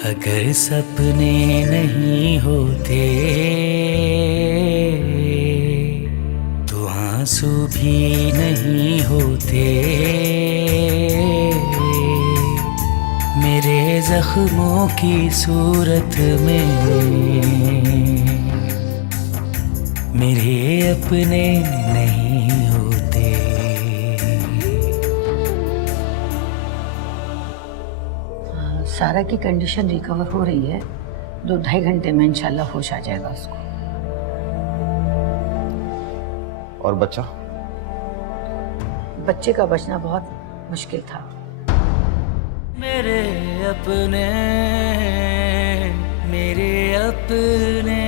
अगर सपने नहीं होते तो आंसू भी नहीं होते। मेरे जख्मों की सूरत में मेरे अपने नहीं होते। सारा की कंडीशन रिकवर हो रही है, 2-2.5 घंटे में इंशाल्लाह होश आ जाएगा उसको। और बच्चे का बचना बहुत मुश्किल था। मेरे अपने, मेरे अपने।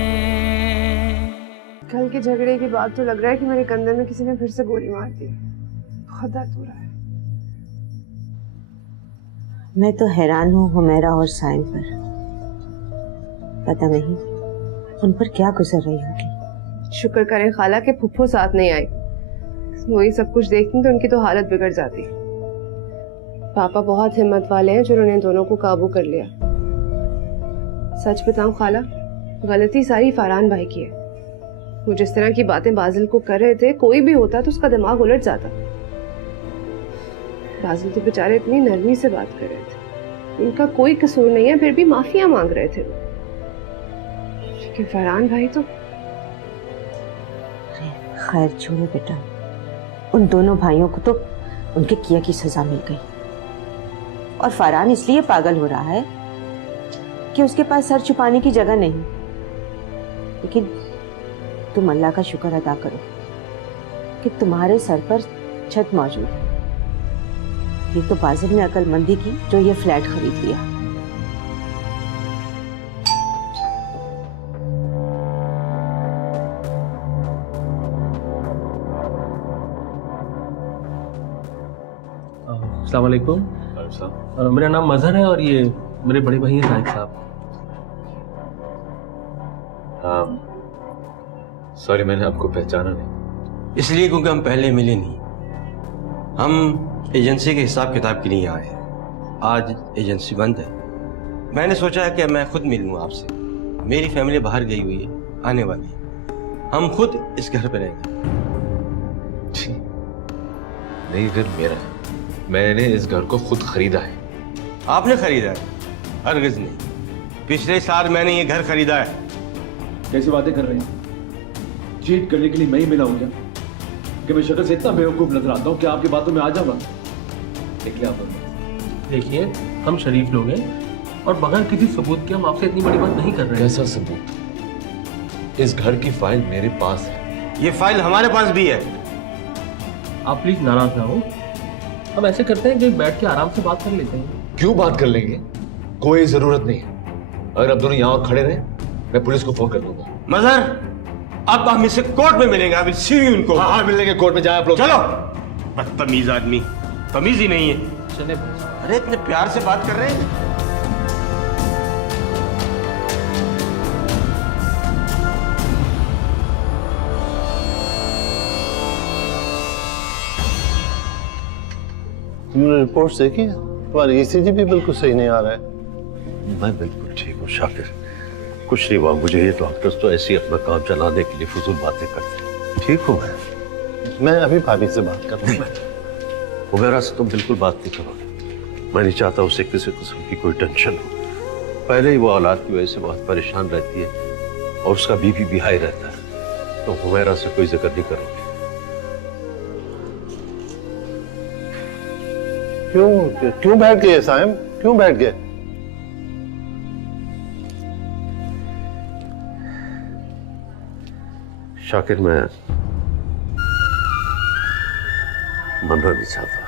कल के झगड़े के बाद तो लग रहा है कि मेरे कंधे में किसी ने फिर से गोली मार दी। बहुत दर्द हो रहा है। मैं तो हैरान हूँ हुमैरा और साइम पर। पता नहीं उन पर क्या गुजर रही होगी। शुक्र करें खाला के फुफ्फो साथ नहीं आई। वही सब कुछ देखती तो उनकी तो हालत बिगड़ जाती। पापा बहुत हिम्मत वाले हैं जो उन्होंने दोनों को काबू कर लिया। सच बताऊं खाला, गलती सारी फरहान भाई की है। वो जिस तरह की बातें बाजिल को कर रहे थे, कोई भी होता तो उसका दिमाग उलट जाता। बाजिल तो बेचारे इतनी नरमी से बात कर रहे थे, उनका कोई कसूर नहीं है, फिर भी माफिया मांग रहे थे वो। लेकिन फरहान भाई तो। खैर छोड़ो बेटा, उन दोनों भाइयों को तो उनके किया की सजा मिल गई। और फरहान इसलिए पागल हो रहा है कि उसके पास सर छुपाने की जगह नहीं। लेकिन तुम अल्लाह का शुक्र अदा करो कि तुम्हारे सर पर छत मौजूद है। ये तो बाजिल ने अक्लमंदी की जो ये फ्लैट खरीद लिया। अस्सलाम वालेकुम। मेरा नाम मजहर है और ये मेरे बड़े भाई हैं साहिब साहब। हाँ, सॉरी मैंने आपको पहचाना नहीं। इसलिए क्योंकि हम पहले मिले नहीं। हम एजेंसी के हिसाब किताब के लिए आए हैं। आज एजेंसी बंद है। मैंने सोचा है कि मैं खुद मिलूँ आपसे। मेरी फैमिली बाहर गई हुई है, आने वाली है। हम खुद इस घर पे रहेंगे। नहीं, घर मेरा है। मैंने इस घर को खुद खरीदा है। आपने खरीदा है? हरगिज़ नहीं। पिछले साल मैंने ये घर खरीदा है। कैसी बातें कर रहे हैं? चीट करने के लिए मैं ही मिला हूं क्या? कि मैं शक्ल से इतना बेवकूफ नजर आता हूं कि आपकी बातों में आ जाऊंगा? देखिए आप देखिए, हम शरीफ लोग हैं और बगैर किसी सबूत के हम आपसे इतनी बड़ी बात नहीं कर रहे हैं। कैसा सबूत? इस घर की फाइल मेरे पास है। ये फाइल हमारे पास भी है। आप प्लीज नाराज ना हो। हम ऐसे करते हैं कि बैठ के आराम से बात कर लेते हैं। क्यों बात कर लेंगे? कोई जरूरत नहीं है। अगर आप दोनों यहाँ और खड़े रहे, मैं पुलिस को फोन कर दूंगा। मजहर, अब हम इसे कोर्ट में मिलेंगे। अब सी उनको। हाँ, मिलेंगे कोर्ट में। जाए आप लोग। चलो। बदतमीज आदमी, तमीज ही नहीं है। चले। अरे इतने प्यार से बात कर रहे हैं। तुमने रिपोर्ट्स देखी है? तुम्हारी ईसीजी भी बिल्कुल सही नहीं आ रहा है। मैं बिल्कुल ठीक हूँ शाकिर, कुछ नहीं हुआ मुझे। ये डॉक्टर्स तो ऐसे ही अपना काम चलाने के लिए फजूल बातें करते हैं। ठीक हूँ मैं अभी भाभी से बात कर रहा हूँ। हुमैरा से तुम बिल्कुल बात नहीं करोगे। मैं नहीं चाहता उसे किसी किस्म की कोई टेंशन हो। पहले ही वो औलाद की वजह से बहुत परेशान रहती है और उसका बीपी भी हाई रहता है। तो हुमैरा से कोई जिक्र नहीं करोगे। क्यों बैठ गए साइम? क्यों बैठ गए? शाकिर, मैं मरना नहीं चाहता।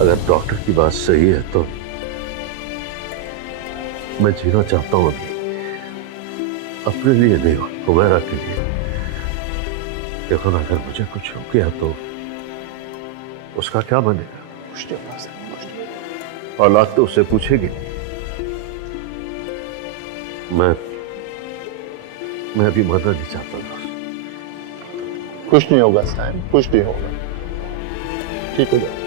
अगर डॉक्टर की बात सही है तो मैं जीना चाहता हूं अभी, अपने लिए नहीं, हुमैरा के लिए। देखो ना, अगर मुझे कुछ हो गया तो उसका क्या बनेगा? औलाद तो उससे पूछेगी। मैं अभी मरना नहीं चाहता था। कुछ नहीं होगा साइम, कुछ नहीं होगा। ठीक हो जाएगा।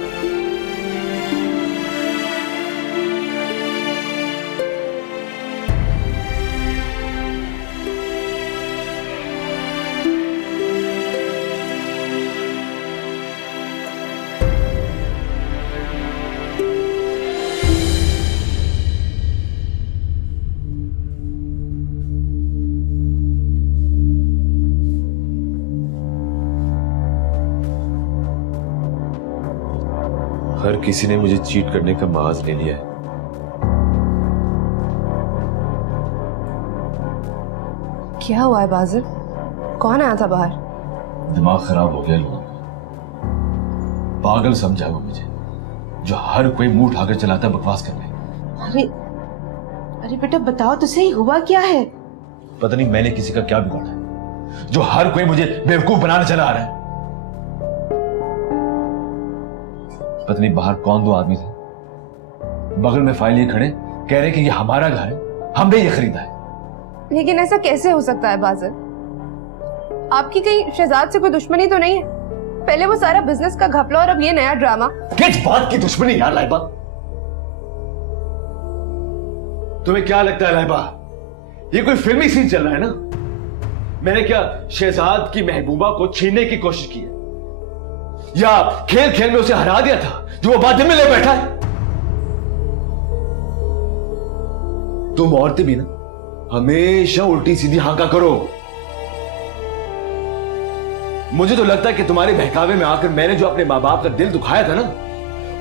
हर किसी ने मुझे चीट करने का माज ले लिया है। क्या हुआ है बाजिल? कौन आया था बाहर? दिमाग खराब हो गया लोगों का। पागल समझा वो मुझे, जो हर कोई मुंह उठाकर चलाता है बकवास करने। अरे अरे बेटा बताओ तो सही, हुआ क्या है? पता नहीं मैंने किसी का क्या बिगाड़ा है, जो हर कोई मुझे बेवकूफ बनाने चला आ रहा है। पता नहीं बाहर कौन दो आदमी थे, बगल में फाइल लिए खड़े, कह रहे कि ये हमारा घर है, हमने ये खरीदा है। लेकिन ऐसा कैसे हो सकता है बाजिल? आपकी कहीं शहजाद से कोई दुश्मनी तो नहीं है? पहले वो सारा बिजनेस का घपला और अब ये नया ड्रामा। किस बात की दुश्मनी यार लाइबा? तुम्हें क्या लगता है लाइबा, ये कोई फिल्मी सीन चल रहा है ना? मैंने क्या शहजाद की महबूबा को छीनने की कोशिश की है, या खेल खेल में उसे हरा दिया था जो वो बाध्य में ले बैठा है? तुम औरतें भी ना हमेशा उल्टी सीधी हांका करो। मुझे तो लगता है कि तुम्हारे बहकावे में आकर मैंने जो अपने माँ बाप का दिल दुखाया था ना,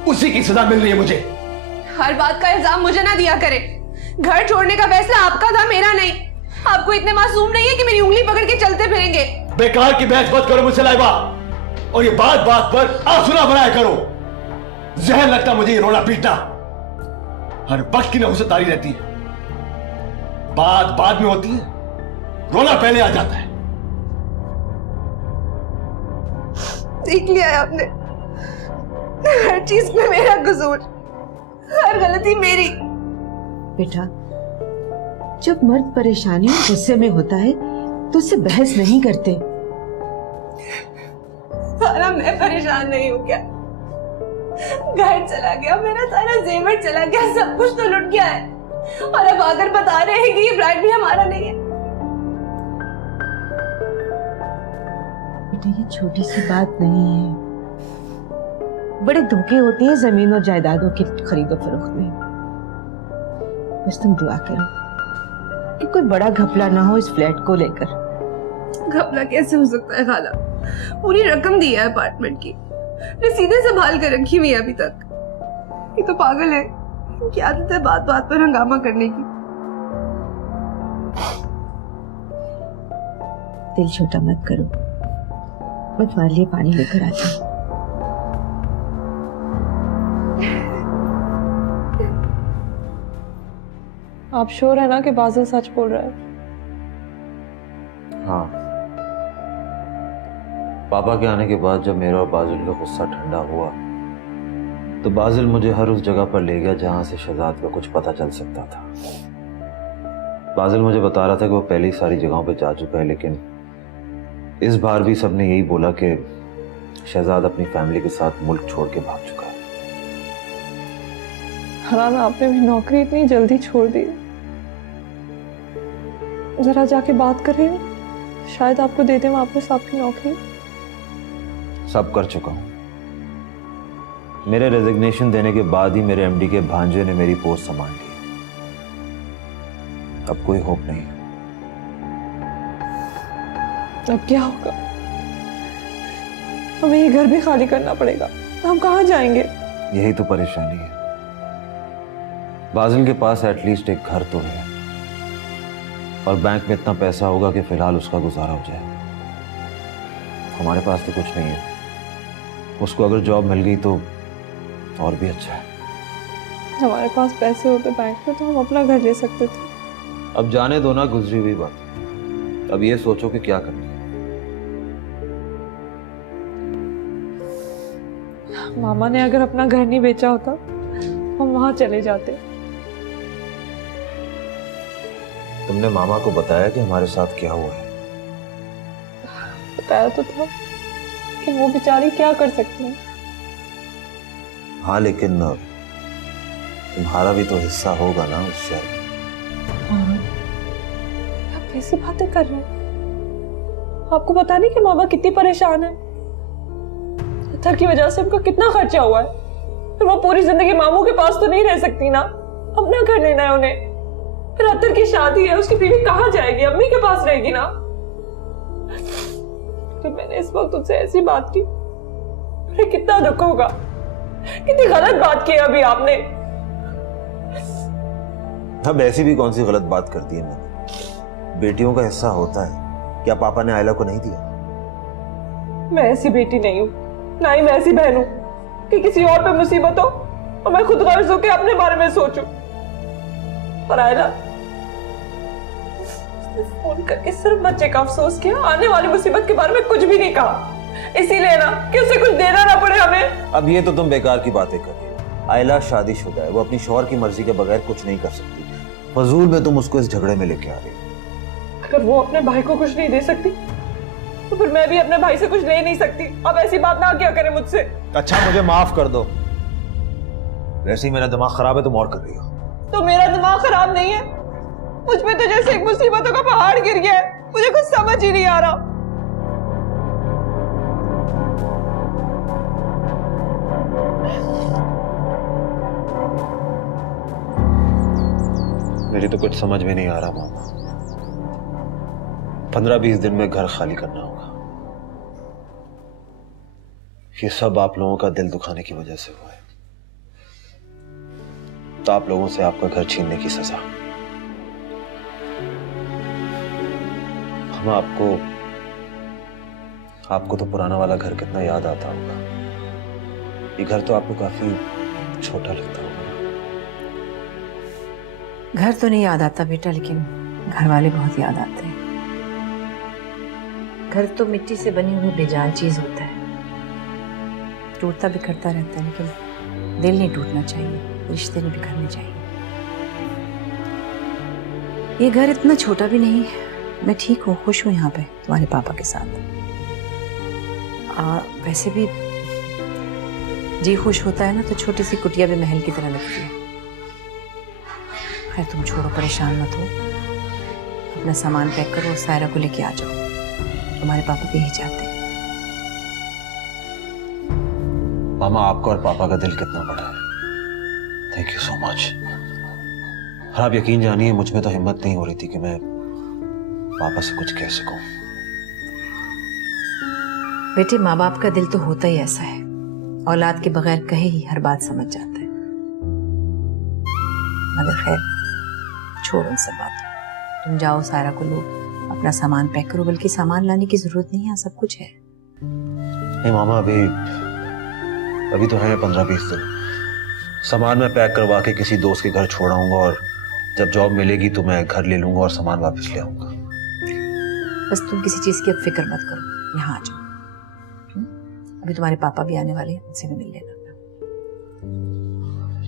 उसी की सजा मिल रही है मुझे। हर बात का इल्जाम मुझे ना दिया करे। घर छोड़ने का फैसला आपका था, मेरा नहीं। आपको इतने मासूम नहीं है कि मेरी उंगली पकड़ के चलते फिरेंगे। बेकार की बहस मत करो मुझसे लाइबा, और ये बात बात पर आंसू ना बनाया करो। जहर लगता मुझे ये रोना पीटना, हर वक्त की नहुसत तारी रहती है। बात बाद में होती है, रोना पहले आ जाता है। देख लिया है आपने, हर चीज में मेरा कसूर, हर गलती मेरी। बेटा जब मर्द परेशानी और गुस्से में होता है तो उससे बहस नहीं करते। सारा मैं परेशान नहीं हूँ क्या? घर चला गया, मेरा सारा जेवर चला गया, सब कुछ तो लुट गया है, और अब आकर बता रहे हैं कि ये ब्राइड भी हमारा नहीं है। बेटा ये छोटी सी बात नहीं है, बड़े धोखे होते हैं जमीन और जायदादों के खरीदो फरोख्त में। बस तुम दुआ करो कि कोई बड़ा घपला ना हो इस फ्लैट को लेकर। घपला कैसे हो सकता है खाला? पूरी रकम दी है अपार्टमेंट की, रसीदें संभाल कर रखी हुई है अभी तक। ये तो पागल है, इनकी आदत है बात बात पर हंगामा करने की। दिल छोटा मत करो, मैं तुम्हारे लिए पानी लेकर आती हूँ। आप श्योर है ना कि बाजिल सच बोल रहा है? हाँ, पापा के आने के बाद जब मेरा और बाजिल का गुस्सा ठंडा हुआ तो बाजिल मुझे हर उस जगह पर ले गया जहां से शहजाद का कुछ पता चल सकता था। बाजिल मुझे बता रहा था कि वो पहले ही सारी जगहों पे जा चुका है, लेकिन इस बार भी सबने यही बोला कि शहजाद अपनी फैमिली के साथ मुल्क छोड़ के भाग चुका है। हरान, आपने भी नौकरी इतनी जल्दी छोड़ दी? जरा जाके बात करें, शायद आपको दे दें वापस आपकी नौकरी। सब कर चुका हूं। मेरे रेजिग्नेशन देने के बाद ही मेरे एमडी के भांजे ने मेरी पोस्ट संभाल ली। अब कोई होप नहीं है। अब क्या होगा? हमें ये घर भी खाली करना पड़ेगा, हम कहाँ जाएंगे? यही तो परेशानी है। बाजिल के पास एटलीस्ट एक घर तो है, और बैंक में इतना पैसा होगा कि फिलहाल उसका गुजारा हो जाए। हमारे पास तो कुछ नहीं है। उसको अगर जॉब मिल गई तो और भी अच्छा है। हमारे पास पैसे होते बैंक में तो हम अपना घर ले सकते थे। अब जाने दो ना गुजरी हुई बात, अब ये सोचो कि क्या करना है। मामा ने अगर अपना घर नहीं बेचा होता हम वहां चले जाते। तुमने मामा को बताया कि हमारे साथ क्या हुआ है? बताया तो था कि वो बेचारी क्या कर सकती है। हाँ, लेकिन तुम्हारा भी तो हिस्सा होगा ना उस शहर में। आप कैसी बातें कर रहे हैं? आपको पता नहीं कि मामा कितनी परेशान है? अत्तर की वजह से उनका कितना खर्चा हुआ है। फिर वो पूरी जिंदगी मामू के पास तो नहीं रह सकती ना, अपना घर लेना है उन्हें। फिर अत्तर की शादी है, उसकी बीवी कहाँ जाएगी? अम्मी के पास रहेगी ना। फिर मैंने इस वक्त उससे ऐसी बात की, फिर कितना दुख होगा। कितनी गलत बात की है अभी आपने। अब ऐसी भी कौन सी गलत बात कर दी है मैंने? बेटियों का हिस्सा होता है। क्या पापा ने आयला को नहीं दिया? मैं ऐसी बेटी नहीं हूँ, ना ही मैं ऐसी बहन हूँ कि किसी और पे मुसीबत हो और मैं खुद गर्ज होकर अपने बारे में सोचूं। पर आयला फोन करके सिर्फ बच्चे का अफसोस किया, आने वाली मुसीबत के बारे में कुछ भी नहीं कहा। इसीलिए ना कि उसे कुछ देना ना पड़े हमें। अब ये तो तुम बेकार की बातें कर रही हो। आयला शादीशुदा है, वो अपनी शौहर की मर्जी के बगैर कुछ नहीं कर सकती। फजूल में तुम उसको इस झगड़े में लेके आ रही हो। अगर वो अपने भाई को कुछ नहीं दे सकती तो फिर मैं भी अपने भाई से कुछ ले नहीं सकती। अब ऐसी बात ना क्या करे मुझसे। अच्छा मुझे माफ कर दो, वैसे ही मेरा दिमाग खराब है, तुम और कर रही हो। तो मेरा दिमाग खराब नहीं है, मुझ पे तो जैसे एक मुसीबतों का पहाड़ गिर गया है, मुझे कुछ समझ ही नहीं आ रहा। मेरी तो कुछ समझ में नहीं आ रहा मामा। 15-20 दिन में घर खाली करना होगा। ये सब आप लोगों का दिल दुखाने की वजह से हुआ है। तो आप लोगों से आपका घर छीनने की सजा। हम आपको तो पुराना वाला घर कितना याद आता होगा। ये घर तो आपको काफी छोटा लगता होगा। घर तो नहीं याद आता बेटा, लेकिन घर वाले बहुत याद आते हैं। घर तो मिट्टी से बनी हुई बेजान चीज होता है, टूटता बिखरता रहता है, लेकिन दिल नहीं टूटना चाहिए, रिश्ते नहीं बिखरने चाहिए। ये घर इतना छोटा भी नहीं, मैं ठीक हूँ, खुश हूँ यहाँ पे तुम्हारे पापा के साथ। वैसे भी जी खुश होता है ना तो छोटी सी कुटिया भी महल की तरह लगती है। खैर तुम छोड़ो, परेशान मत हो, अपना सामान पैक करो और सायरा को लेके आ जाओ। तुम्हारे पापा भी यही चाहते हैं। मामा आपका और पापा का दिल कितना बड़ा है। Thank you so much. और आप यकीन जानिए मुझ में तो हिम्मत नहीं हो रही थी कि मैं पापा से कुछ कह सकूं। बेटे माँ बाप का दिल तो होता ही ऐसा है, औलाद के बगैर कहे ही हर बात समझ जाता है। मगर खैर छोड़ो इन सब बातों, तुम जाओ सायरा को लो, अपना सामान पैक करो। बल्कि सामान लाने की जरूरत नहीं है, सब कुछ है। नहीं मामा, अभी तो है 15-20 दिन। सामान मैं पैक करवा के किसी दोस्त के घर छोड़ाऊंगा और जब जॉब मिलेगी तो मैं घर ले लूंगा और सामान वापस ले आऊंगा। बस तुम किसी चीज की अब फिक्र मत करो, यहाँ आ जाओ। अभी तुम्हारे पापा भी आने वाले हैं, उनसे भी मिल लेना।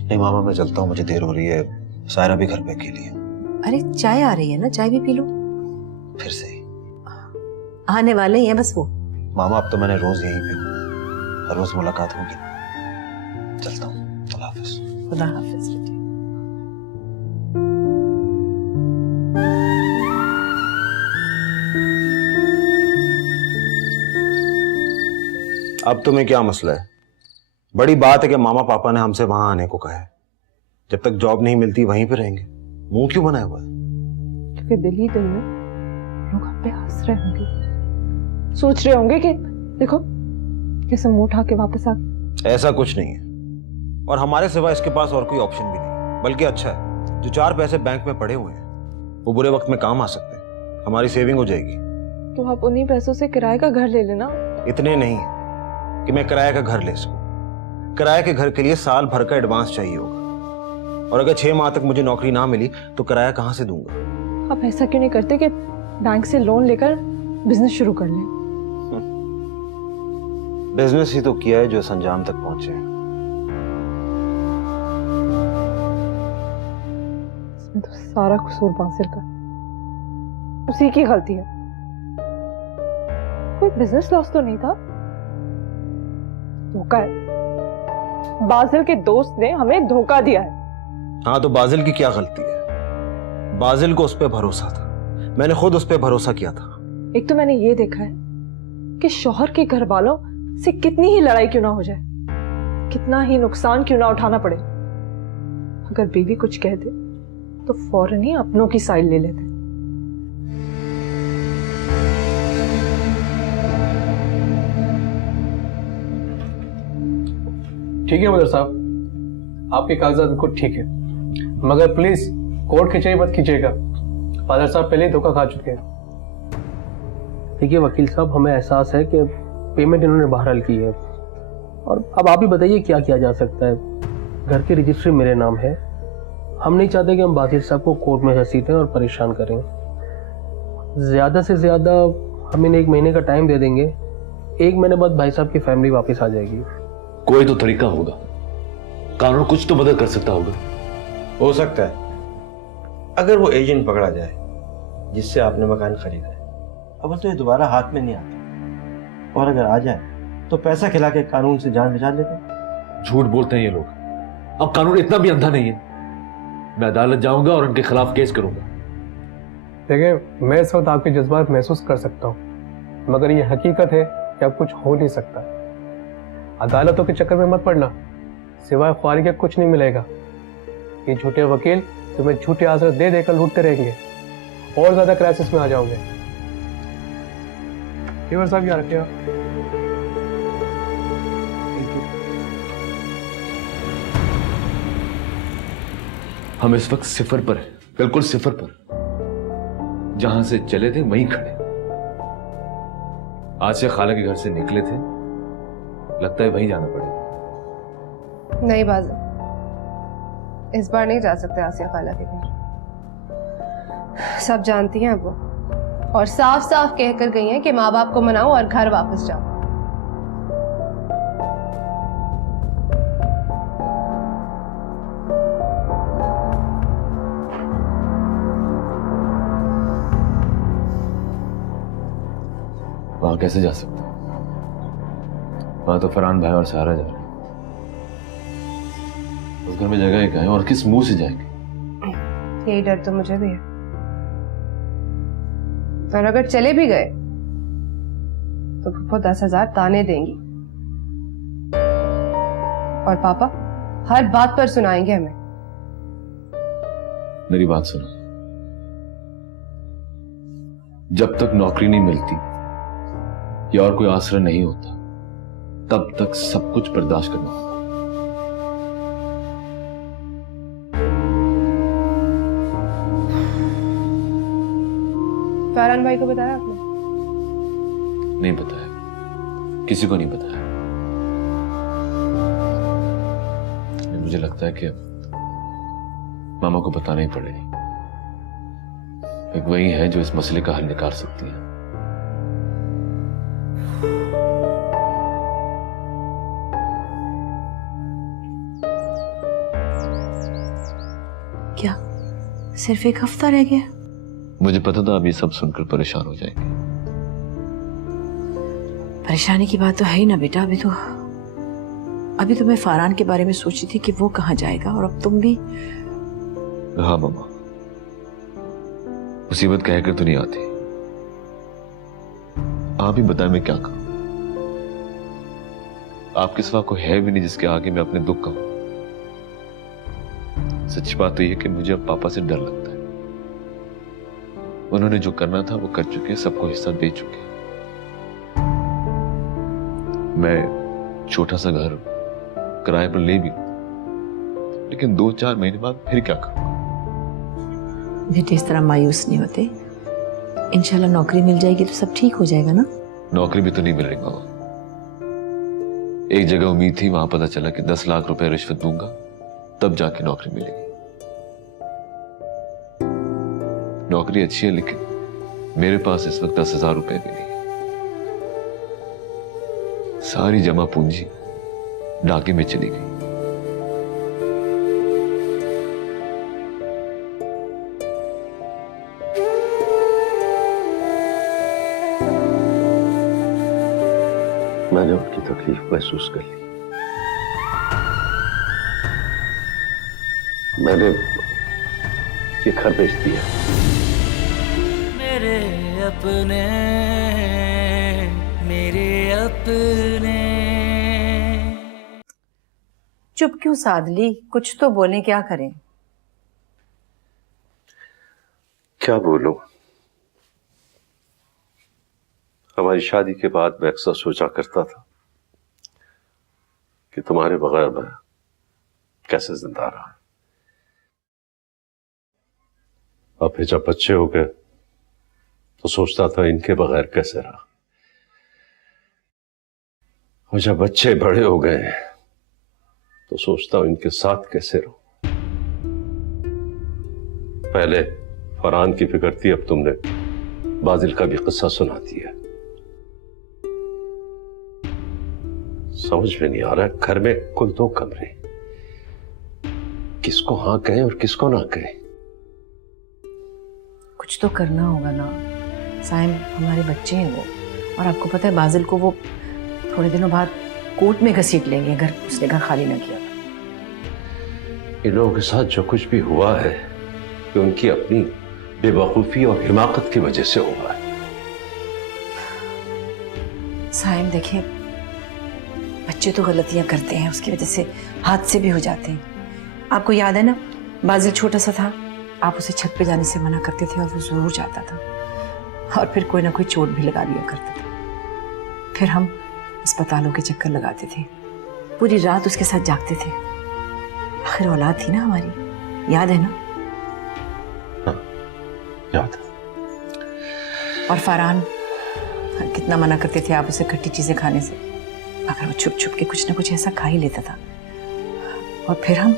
नहीं मामा, मैं चलता हूँ, मुझे देर हो रही है। सायरा भी घर पे अकेली है। अरे चाय आ रही है ना, चाय भी पी लो। फिर से आने वाले ही हैं बस वो। मामा अब तो मैंने रोज यहीं पे हूँ, हर रोज मुलाकात होगी। चलता हूँ, खुदा हाफिज। खुदा हाफिज। अब तुम्हें क्या मसला है? बड़ी बात है कि मामा पापा ने हमसे वहां आने को कहा है। जब तक जॉब नहीं मिलती वहीं पे रहेंगे। मुंह क्यों बनाया हुआ है? क्योंकि दिल ही दिल में लोग हम पे हंस रहे होंगे, सोच रहे होंगे कि देखो कैसे मुंह उठा के वापस आ गए। ऐसा कुछ नहीं है, और हमारे सिवा इसके पास और कोई ऑप्शन भी नहीं। बल्कि अच्छा है, जो 4 पैसे बैंक में पड़े हुए हैं वो बुरे वक्त में काम आ सकते हैं। हमारी सेविंग हो जाएगी। तो आप उन्हीं पैसों से किराए का घर ले लेना। इतने नहीं कि मैं किराए का घर ले सकूं। किराए के घर के लिए साल भर का एडवांस चाहिए होगा, और अगर 6 माह तक मुझे नौकरी ना मिली तो किराया कहां से दूंगा? आप ऐसा क्यों नहीं करते कि बैंक से लोन लेकर बिजनेस शुरू कर लें? बिजनेस ही तो किया है जो इस अंजाम तक पहुंचे हैं। इसमें तो सारा कसूर बासिल का, उसी की गलती है। कोई बिजनेस लॉस तो नहीं था, धोखा है। बाजिल के दोस्त ने हमें धोखा दिया है। हाँ तो बाजिल की क्या गलती है? बाजिल को उस पर भरोसा था, मैंने खुद उस पर भरोसा किया था। एक तो मैंने ये देखा है कि शौहर के घर वालों से कितनी ही लड़ाई क्यों ना हो जाए, कितना ही नुकसान क्यों ना उठाना पड़े, अगर बीवी कुछ कह दे तो फौरन ही अपनों की साइड ले लेते। ठीक है मदर साहब, आपके कागजात बिल्कुल ठीक है, मगर प्लीज कोर्ट कचहरी मत कीजिएगा। फादर साहब पहले ही धोखा खा चुके हैं। देखिए वकील साहब, हमें एहसास है कि पेमेंट इन्होंने बहरहाल की है, और अब आप ही बताइए क्या किया जा सकता है। घर की रजिस्ट्री मेरे नाम है, हम नहीं चाहते कि हम बाजिद साहब को कोर्ट में घसीटें और परेशान करें। ज़्यादा से ज़्यादा हम इन्हें 1 महीने का टाइम दे देंगे, 1 महीने बाद भाई साहब की फैमिली वापस आ जाएगी। कोई तो तरीका होगा, कानून कुछ तो मदद कर सकता होगा। हो सकता है अगर वो एजेंट पकड़ा जाए जिससे आपने मकान खरीदा है, अब तो ये दोबारा हाथ में नहीं आता, और अगर आ जाए तो पैसा खिला के कानून से जान बचा लेते। झूठ बोलते हैं ये लोग, अब कानून इतना भी अंधा नहीं है। मैं अदालत जाऊंगा और उनके खिलाफ केस करूंगा। देखिए, मैं इस वक्त आपके जज्बात महसूस कर सकता हूँ, मगर ये हकीकत है कि अब कुछ हो नहीं सकता। अदालतों के चक्कर में मत पड़ना, सिवाय ख्वारी के कुछ नहीं मिलेगा। ये झूठे वकील तुम्हें झूठी आसरा दे देकर लूटते रहेंगे और ज्यादा क्राइसिस में आ जाओगे। केवल साहब याद रखिएगा। हम इस वक्त सिफर पर हैं, बिल्कुल सिफर पर। जहां से चले थे वहीं खड़े। आज से खाला के घर से निकले थे, लगता है वहीं जाना पड़ेगा। नहीं बाज़, इस बार नहीं जा सकते आसिया खाला के घर। सब जानती हैं अब वो, और साफ साफ कहकर गई हैं कि माँ बाप को मनाओ और घर वापस जाओ। वहां कैसे जा सकते हैं? वहां तो फरहान भाई और सारा जा रहे हैं। उस घर में जगह ही कहाँ है और किस मुंह से जाएंगे? यही डर तो मुझे भी है। और अगर चले भी गए तो फुफ्फो 10,000 ताने देंगी, और पापा हर बात पर सुनाएंगे हमें। मेरी बात सुनो, जब तक नौकरी नहीं मिलती या और कोई आसरा नहीं होता, तब तक सब कुछ बर्दाश्त करना होगा। फरहान भाई को बताया आपने? नहीं बताया, किसी को नहीं बताया। मुझे लगता है कि मामा को बताना ही पड़ेगा। एक वही है जो इस मसले का हल निकाल सकती है। क्या सिर्फ 1 हफ्ता रह गया? मुझे पता था आप ये सब सुनकर परेशान हो जाएंगे। परेशानी की बात तो है ही ना बेटा। अभी तो मैं फरहान के बारे में सोची थी कि वो कहाँ जाएगा, और अब तुम भी। हाँ मामा, मुसीबत कहकर तो नहीं आती। आप ही बताएं मैं क्या करूं? आपके सिवा कोई है भी नहीं जिसके आगे मैं अपने दुख कहूं। सच बात तो यह कि मुझे अब पापा से डर लगता है। उन्होंने जो करना था वो कर चुके, सबको हिस्सा दे चुके। मैं छोटा सा घर किराए पर ले भी, लेकिन 2-4 महीने बाद फिर क्या करूंगा? बेटे इस तरह मायूस नहीं होते, इंशाल्लाह नौकरी मिल जाएगी तो सब ठीक हो जाएगा ना। नौकरी भी तो नहीं मिल रही मामा। एक जगह उम्मीद थी, वहां पता चला कि 10 लाख रुपए रिश्वत दूंगा तब जाके नौकरी मिलेगी। नौकरी अच्छी है, लेकिन मेरे पास इस वक्त 10,000 रुपए भी नहीं। सारी जमा पूंजी डाके में चली गई। मैंने उनकी तकलीफ महसूस कर ली। मैंने ये घर बेच दिया। मेरे अपने, मेरे अपने। चुप क्यों सादली? कुछ तो बोले, क्या करें? क्या बोलूं? हमारी शादी के बाद मैं अक्सर सोचा करता था कि तुम्हारे बगैर मैं कैसे जिंदा रहा। अब फिर जब बच्चे हो गए तो सोचता था इनके बगैर कैसे रहा, और जब बच्चे बड़े हो गए तो सोचता हूं इनके साथ कैसे रहूं। पहले फरहान की फिक्र थी, अब तुमने बाजिल का भी किस्सा सुना दिया। समझ में नहीं आ रहा, घर में कुल 2 कमरे, किसको हाँ कहें और किसको ना कहें। कुछ तो करना होगा ना साइम, हमारे बच्चे हैं वो, और आपको पता है बाजिल को वो थोड़े दिनों बाद कोर्ट में घसीट लेंगे अगर उसने घर खाली ना किया। इन लोगों के साथ जो कुछ भी हुआ है कि उनकी अपनी बेवकूफी और हिमाकत की वजह से हुआ है। साइम देखिए, बच्चे तो गलतियां करते हैं, उसकी वजह से हादसे भी हो जाते हैं। आपको याद है ना, बाजिल छोटा सा था, आप उसे छत पे जाने से मना करते थे और वो जरूर जाता था, और फिर कोई ना कोई चोट भी लगा दिया करता था। फिर हम अस्पतालों के चक्कर लगाते थे, पूरी रात उसके साथ जागते थे। आखिर औलाद थी ना हमारी, याद है ना? याद। और फरहान कितना मना करते थे आप उसे खट्टी चीजें खाने से, अगर वो छुप छुप के कुछ ना कुछ ऐसा खा ही लेता था, और फिर हम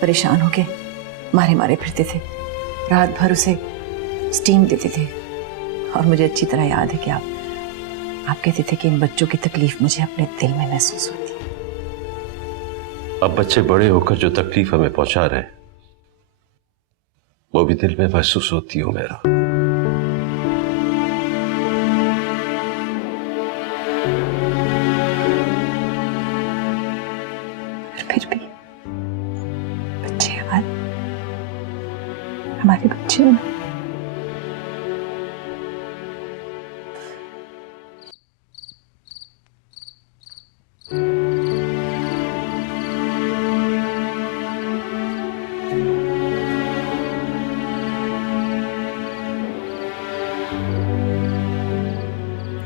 परेशान होके मारे मारे फिरते थे, रात भर उसे स्टीम देते थे। और मुझे अच्छी तरह याद है कि आप कहते थे कि इन बच्चों की तकलीफ मुझे अपने दिल में महसूस होती है। अब बच्चे बड़े होकर जो तकलीफ हमें पहुंचा रहे वो भी दिल में महसूस होती हो मेरा। फिर भी बच्चे हमारे बच्चे हैं।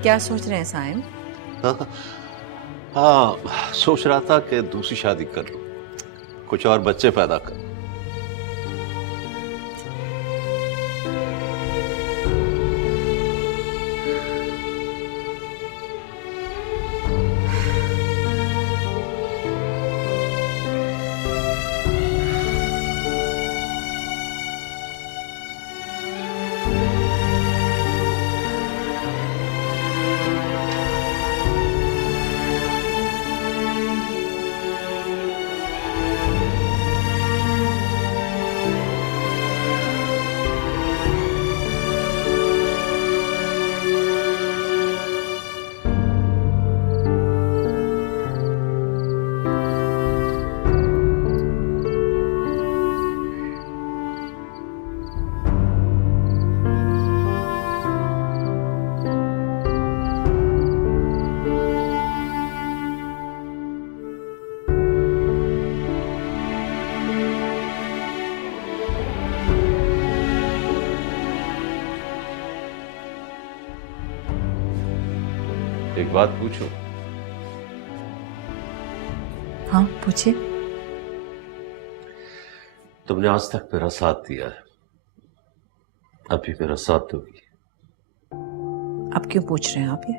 क्या सोच रहे हैं साइम? हाँ, सोच रहा था कि दूसरी शादी कर लूं, कुछ और बच्चे पैदा कर। एक बात पूछूं? हाँ पूछिए। तुमने आज तक मेरा साथ दिया है, अभी मेरा साथ दोगी? अब क्यों पूछ रहे हैं आप ये?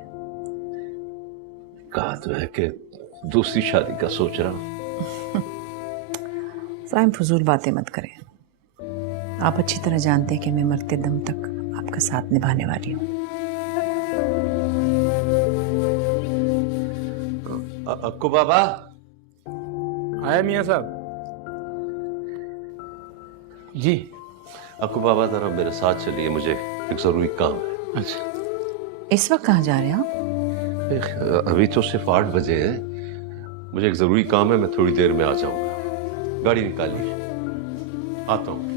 कहा तो है कि दूसरी शादी का सोच रहा हूं। साइम फजूल बातें मत करें, आप अच्छी तरह जानते हैं कि मैं मरते दम तक आपका साथ निभाने वाली हूँ। अक्कू बाबा आया मियाँ साहब जी। अक्कू बाबा जरा मेरे साथ चलिए, मुझे एक जरूरी काम है। अच्छा, इस वक्त कहाँ जा रहे हैं आप? अभी तो सिर्फ 8 बजे हैं, मुझे एक जरूरी काम है, मैं थोड़ी देर में आ जाऊंगा। गाड़ी निकालिए, आता हूं।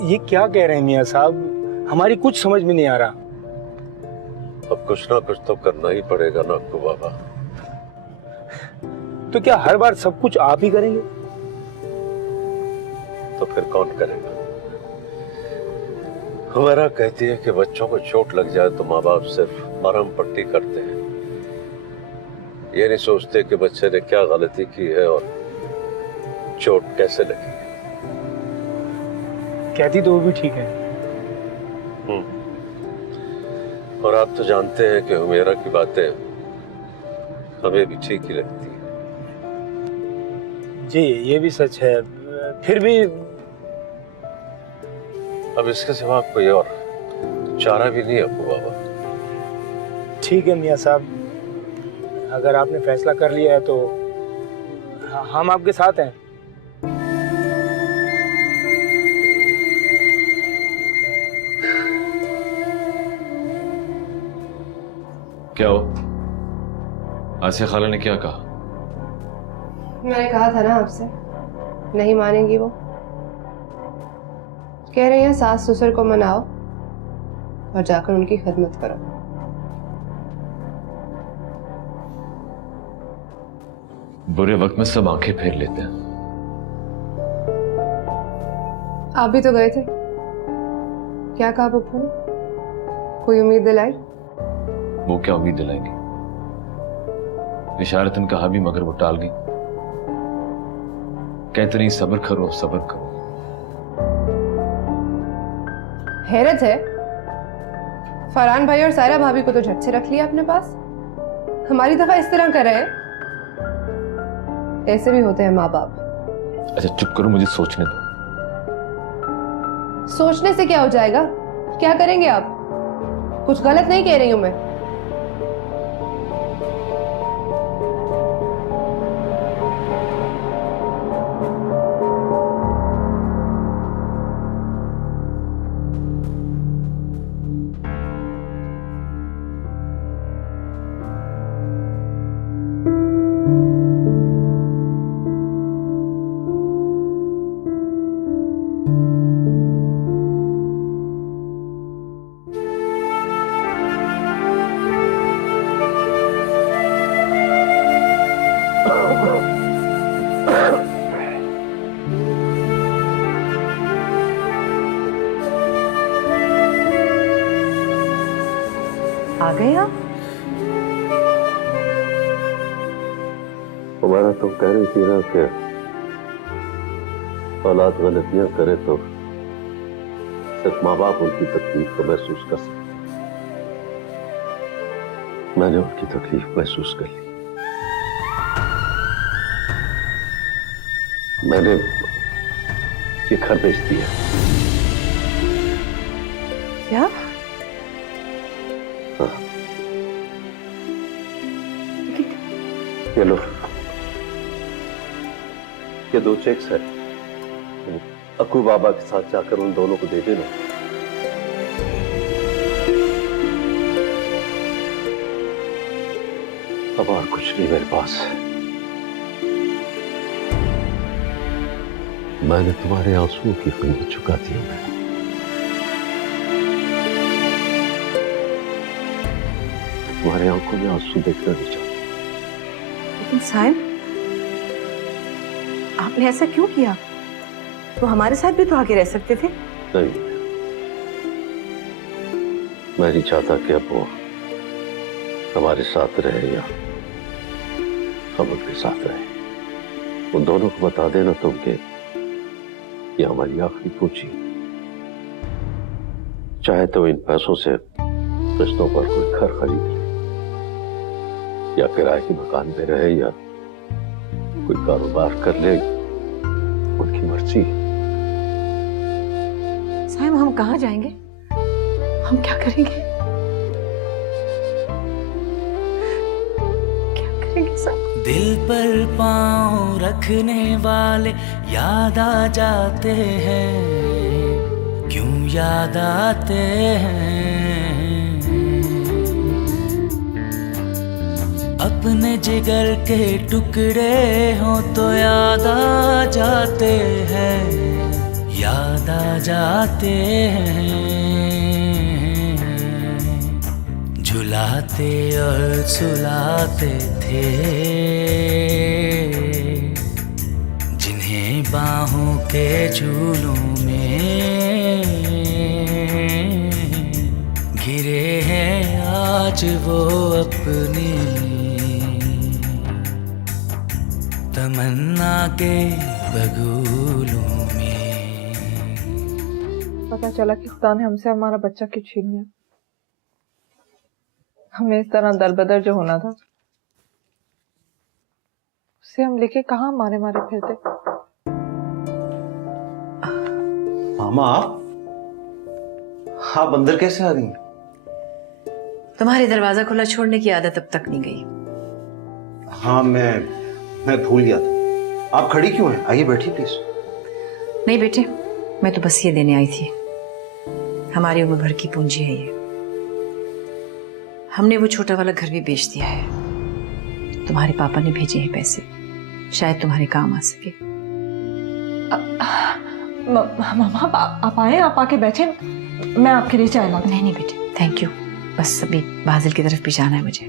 ये क्या कह रहे हैं मियाँ साहब, हमारी कुछ समझ में नहीं आ रहा। अब कुछ ना कुछ तो करना ही पड़ेगा ना अक्कू बाबा। तो क्या हर बार सब कुछ आप ही करेंगे? तो फिर कौन करेगा? हमारा कहती है कि बच्चों को चोट लग जाए तो माँ बाप सिर्फ मरहम पट्टी करते हैं, ये नहीं सोचते कि बच्चे ने क्या गलती की है और चोट कैसे लगी। कहती तो वो भी ठीक है। और आप तो जानते हैं कि हुमेरा की बातें हमें भी ठीक ही लगती है। जी ये भी सच है, फिर भी अब इसके सिवा कोई और चारा भी नहीं है अब्बू बाबा। ठीक है मियाँ साहब, अगर आपने फैसला कर लिया है तो हम आपके साथ हैं। क्या हो? आसिया खाला ने क्या कहा? मैंने कहा था ना आपसे, नहीं मानेंगी वो। कह रही हैं सास ससुर को मनाओ और जाकर उनकी खिदमत करो। बुरे वक्त में सब आंखें फेर लेते हैं। आप भी तो गए थे, क्या कहा पप्पू ने? कोई उम्मीद दिलाई? वो क्या उम्मीद दिलाएंगे? इशारतन कहा भी मगर वो टाल गई। कहते नहीं सब्र करो सब्र करो। हैरत है, फरहान भाई और सायरा भाभी को तो झट से रख लिया अपने पास, हमारी दफा इस तरह कर रहे हैं। ऐसे भी होते हैं माँ बाप। अच्छा चुप करो, मुझे सोचने दो। सोचने से क्या हो जाएगा? क्या करेंगे आप? कुछ गलत नहीं कह रही हूं मैं। आ गए आप? हमारा तो कह रही थी ना कि औलाद गलतियां करे तो सिर्फ माँ बाप उनकी तकलीफ को महसूस कर सकते। मैंने उनकी तकलीफ महसूस कर ली। मैंने ये घर बेच दिया। क्या? हाँ। ये लो, ये 2 चेक्स है, अक्कू बाबा के साथ जाकर उन दोनों को दे देना। अब और कुछ नहीं मेरे पास। मैंने तुम्हारे आंसुओं की कीमत चुका दी है। तुम्हारे आंखों में आंसू देखना नहीं चाहता। लेकिन साइम, आपने ऐसा क्यों किया? तो हमारे साथ भी तो आके रह सकते थे। नहीं, मैं नहीं चाहता कि अब वो हमारे साथ रहे या हम उनके साथ रहे। उन दोनों को बता देना तुम कि ये हमारी आखिरी पूंजी। चाहे तो इन पैसों से किस्तों पर कोई घर खरीद ले या किराए के मकान में रहे या कोई कारोबार कर ले, उनकी मर्जी। साइम, हम कहाँ जाएंगे? हम क्या करेंगे? क्या करेंगे साइम? दिल पर पाँव रखने वाले याद आ जाते हैं, क्यों याद आते हैं? अपने जिगर के टुकड़े हो तो याद आ जाते हैं, याद आ जाते हैं, झुलाते और सुलाते थे, जिन्हें बाहों के झूलों में घिरे हैं आज वो अपनी तमन्ना के बगुलों में। पता चला कि खुदा ने हमसे हमारा बच्चा क्यों छीन लिया। हमें इस तरह दरबदर जो होना था, उसे हम लेके कहाँ मारे मारे फिरते। मामा आप अंदर कैसे आ गई? तुम्हारे दरवाजा खुला छोड़ने की आदत अब तक नहीं गई। हाँ मैं भूल गया था। आप खड़ी क्यों हैं? आइए बैठिए प्लीज। नहीं बेटे, मैं तो बस ये देने आई थी। हमारी उम्र भर की पूंजी है ये। हमने वो छोटा वाला घर भी बेच दिया है। तुम्हारे पापा ने भेजे हैं पैसे, शायद तुम्हारे काम आ सके। मामा आप आए, आप आके बैठे, मैं आपके लिए चाय लाऊं। नहीं बेटे, थैंक यू। बस अभी बाजिल की तरफ भी जाना है मुझे।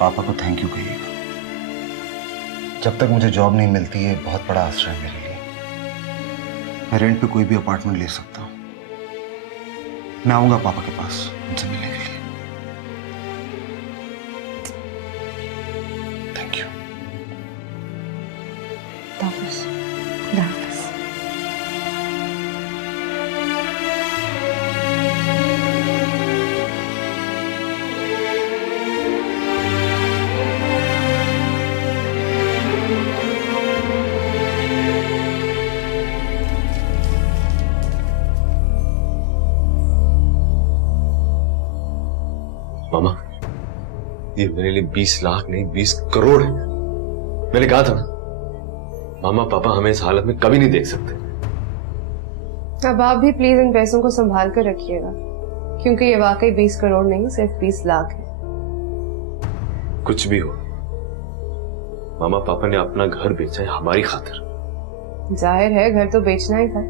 पापा को थैंक यू कहिएगा। जब तक मुझे जॉब नहीं मिलती है, बहुत बड़ा आश्रय है मेरे लिए। मैं रेंट पे कोई भी अपार्टमेंट ले सकता हूँ। मैं आऊंगा पापा के पास उनसे मिलने के लिए। Thank you. खुदाफिज़। मामा ये मेरे लिए 20 लाख नहीं 20 करोड़ है। मैंने कहा था ना, मामा पापा हमें इस हालत में कभी नहीं देख सकते। अब आप भी प्लीज इन पैसों को संभाल कर रखिएगा, क्योंकि ये वाकई 20 करोड़ नहीं, सिर्फ 20 लाख है। कुछ भी हो, मामा पापा ने अपना घर बेचा है हमारी खातिर। जाहिर है घर तो बेचना ही था।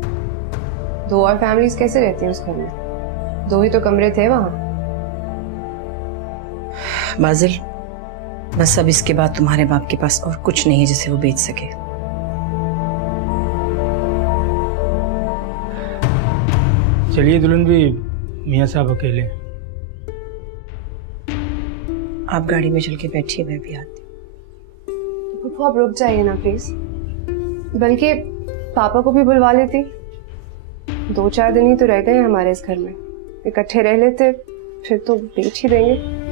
2 और फैमिलीज कैसे रहती हैं उस घर में? 2 ही तो कमरे थे वहां। बाजिल, बस अब इसके बाद तुम्हारे बाप के पास और कुछ नहीं है जिसे वो बेच सके। चलिए दुल्हन भी, मियाँ साहब अकेले। आप गाड़ी में चल के बैठिए, मैं भी आती तो आप रुक जाइए ना प्लीज। बल्कि पापा को भी बुलवा लेती। 2-4 दिन ही तो रहते हैं हमारे इस घर में, इकट्ठे रह लेते, फिर तो बेच ही देंगे।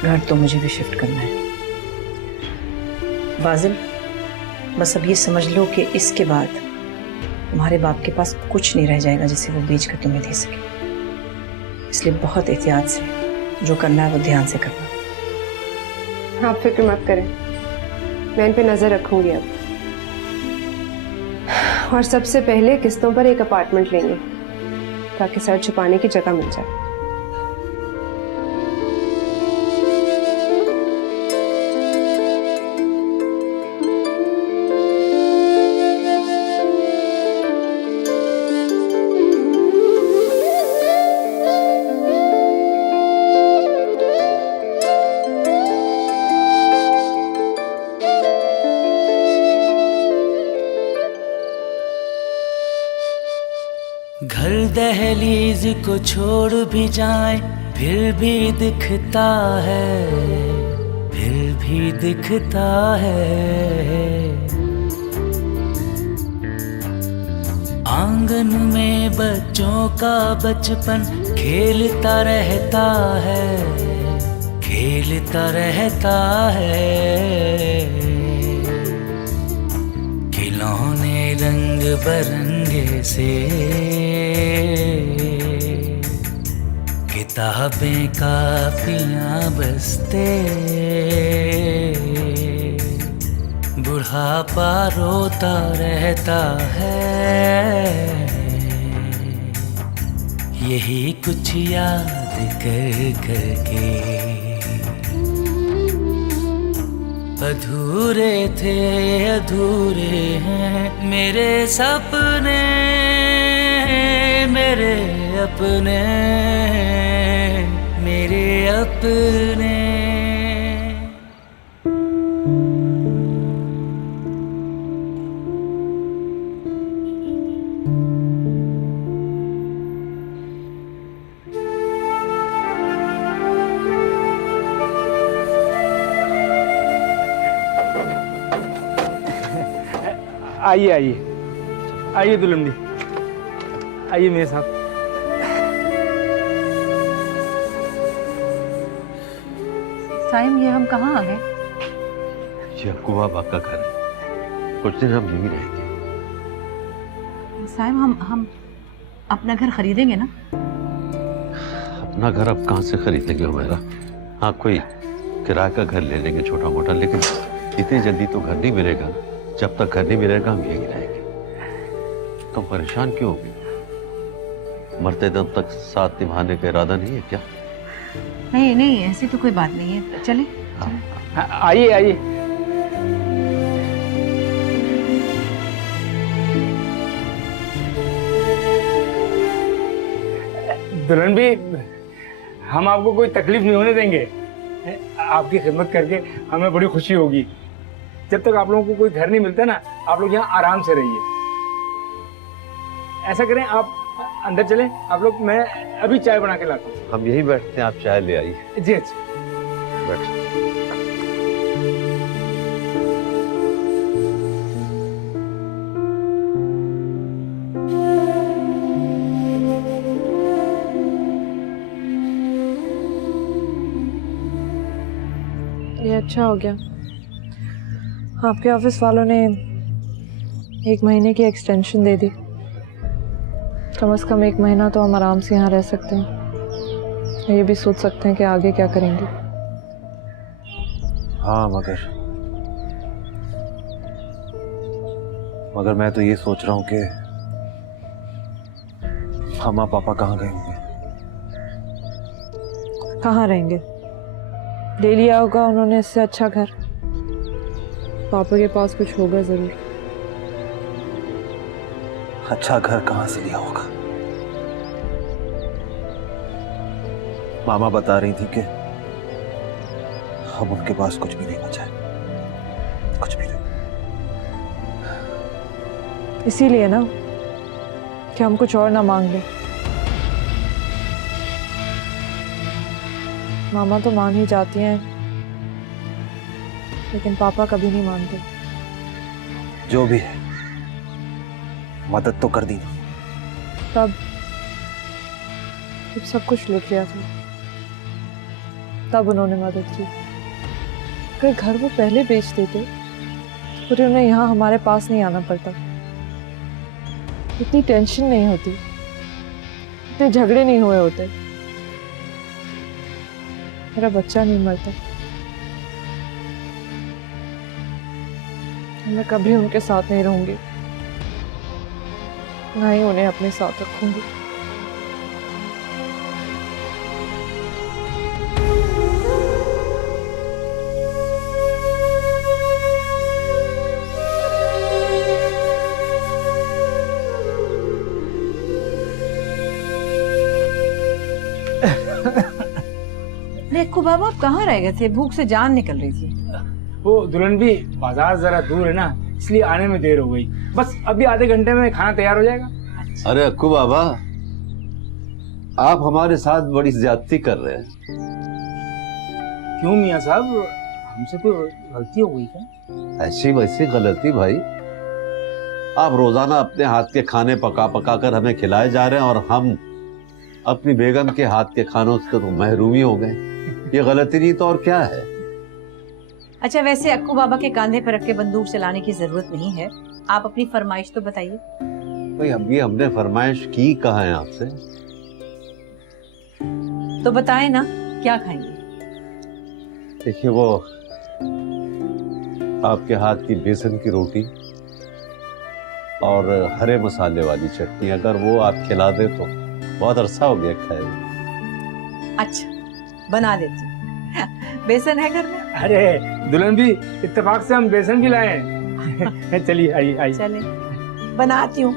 घर तो मुझे भी शिफ्ट करना है। बाजिल, बस अब ये समझ लो कि इसके बाद तुम्हारे बाप के पास कुछ नहीं रह जाएगा जिसे वो बेच कर तुम्हें दे सके। इसलिए बहुत एहतियात से जो करना है वो ध्यान से करना। आप फिक्र मत करें, मैं इन पे नजर रखूंगी अब। और सबसे पहले किस्तों पर एक अपार्टमेंट लेंगे ताकि सर छुपाने की जगह मिल जाए। घर दहलीज को छोड़ भी जाए फिर भी दिखता है, फिर भी दिखता है। आंगन में बच्चों का बचपन खेलता रहता है, खेलता रहता है। खिलौने रंग बरंगे से, किताबें कापियां बस्ते, बुढ़ापा रोता रहता है। यही कुछ याद कर करके अधूरे थे अधूरे हैं मेरे सपने, मेरे अपने, मेरे अपने। आइए आइए आइए दुल्हन जी, आइए मेरे साथ। साइम, ये हम कहाँ आ गए? ये अक्कू बाबा का घर है, कुछ दिन हम यहीं रहेंगे। साइम, हम अपना घर खरीदेंगे ना? अपना घर अब कहाँ से खरीदेंगे मेरा? हाँ, कोई किराए का घर ले लेंगे छोटा मोटा, लेकिन इतनी जल्दी तो घर नहीं मिलेगा। जब तक घर नहीं मिलेगा हम यहीं रहेंगे। तुम परेशान क्यों होगी? मरते दम तक साथ निभाने का इरादा नहीं है क्या? नहीं नहीं, ऐसी तो कोई बात नहीं है। चले आइए आइए। दुल्हन भी, हम आपको कोई तकलीफ नहीं होने देंगे। आपकी खिदमत करके हमें बड़ी खुशी होगी। जब तक आप लोगों को कोई घर नहीं मिलता ना, आप लोग यहाँ आराम से रहिए। ऐसा करें, आप अंदर चलें, आप लोग, मैं अभी चाय बना के लाता हूँ। हम यहीं बैठते हैं, आप चाय ले आइए। जी अच्छा। बैठ। ये अच्छा हो गया, आपके ऑफिस वालों ने 1 महीने की एक्सटेंशन दे दी। कम से कम 1 महीना तो हम आराम से यहाँ रह सकते हैं। ये भी सोच सकते हैं कि आगे क्या करेंगे। हाँ, मगर मैं तो ये सोच रहा हूँ कि मामा पापा कहाँ गए होंगे। कहाँ रहेंगे? ले लिया होगा उन्होंने इससे अच्छा घर। पापा के पास कुछ होगा जरूर। अच्छा घर कहाँ से लिया होगा? मामा बता रही थी कि अब उनके पास कुछ भी नहीं बचा है, कुछ भी नहीं। इसीलिए ना कि हम कुछ और ना मांग लें। मामा तो मान ही जाती हैं, लेकिन पापा कभी नहीं मानते। जो भी है, मदद तो कर दी ना। तब जब सब कुछ लिख लिया था, तब उन्होंने मदद की। अगर घर वो पहले बेच देते तो फिर उन्हें यहाँ हमारे पास नहीं आना पड़ता, इतनी टेंशन नहीं होती, इतने झगड़े नहीं हुए होते, मेरा बच्चा नहीं मरता। मैं कभी उनके साथ नहीं रहूंगी, ना ही उन्हें अपने साथ रखूंगी। अक्कू बाबा, आप कहाँ रह गए थे? भूख से जान निकल रही थी। वो दुल्हन भी, बाजार जरा दूर है ना, इसलिए आने में देर हो गई। बस अभी आधे घंटे में खाना तैयार हो जाएगा। अरे अक्कू बाबा, आप हमारे साथ बड़ी ज्यादती कर रहे हैं। क्यों मियाँ साहब, हमसे कोई गलती हो गई क्या? ऐसी वैसी गलती भाई? आप रोजाना अपने हाथ के खाने पका पका कर हमें खिलाए जा रहे हैं और हम अपनी बेगम के हाथ के खानों से तो महरूमी हो गए। ये गलती नहीं तो और क्या है? अच्छा, वैसे अक्कू बाबा के कांधे पर रख के बंदूक चलाने की जरूरत नहीं है। आप अपनी फरमाइश तो बताइए। भाई अभी हमने फरमाइश की कहाँ है आपसे? तो बताएं ना, क्या खाएंगे? देखिए, वो आपके हाथ की बेसन की रोटी और हरे मसाले वाली चटनी, अगर वो आप खिला दे तो बहुत अरसा हो गया खाए। अच्छा, बना देती हूँ। बेसन है घर में? अरे दुल्हन भी इत्तेफाक से हम बेसन भी लाए हैं। चलिए आइए आइए। चले बनाती हूँ।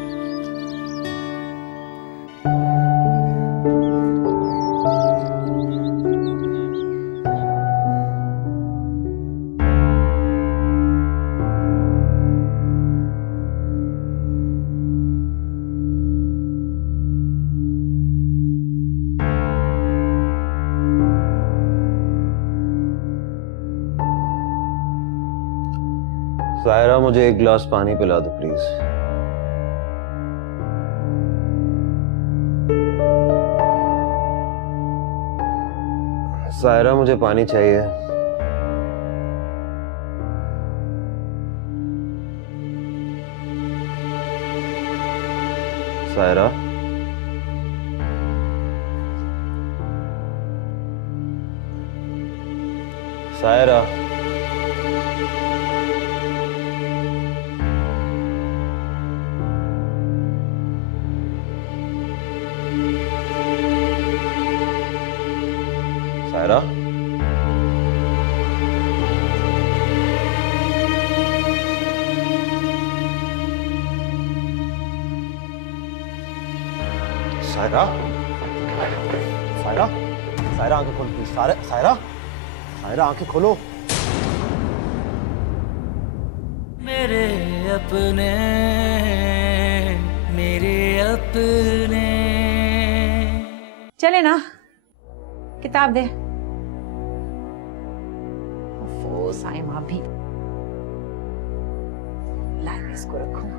सायरा, मुझे एक गिलास पानी पिला दो प्लीज। सायरा, मुझे पानी चाहिए। सायरा, सायरा, सायरा, सायरा, सायरा, सायरा आंखें खोलो प्लीज। सायरा, सायरा आंखें खोलो। मेरे अपने, मेरे अपने। चले ना, किताब दे। ओफो साइमा भी। ला मैं इसको रखूं।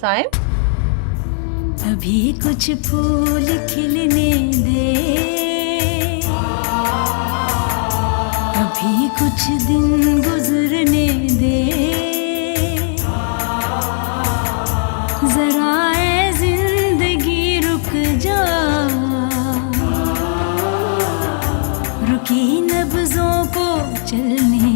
साइम, अभी कुछ फूल खिलने दे, अभी कुछ दिन गुजरने दे, जरा ए जिंदगी रुक जा, रुकी नब्जों को चलने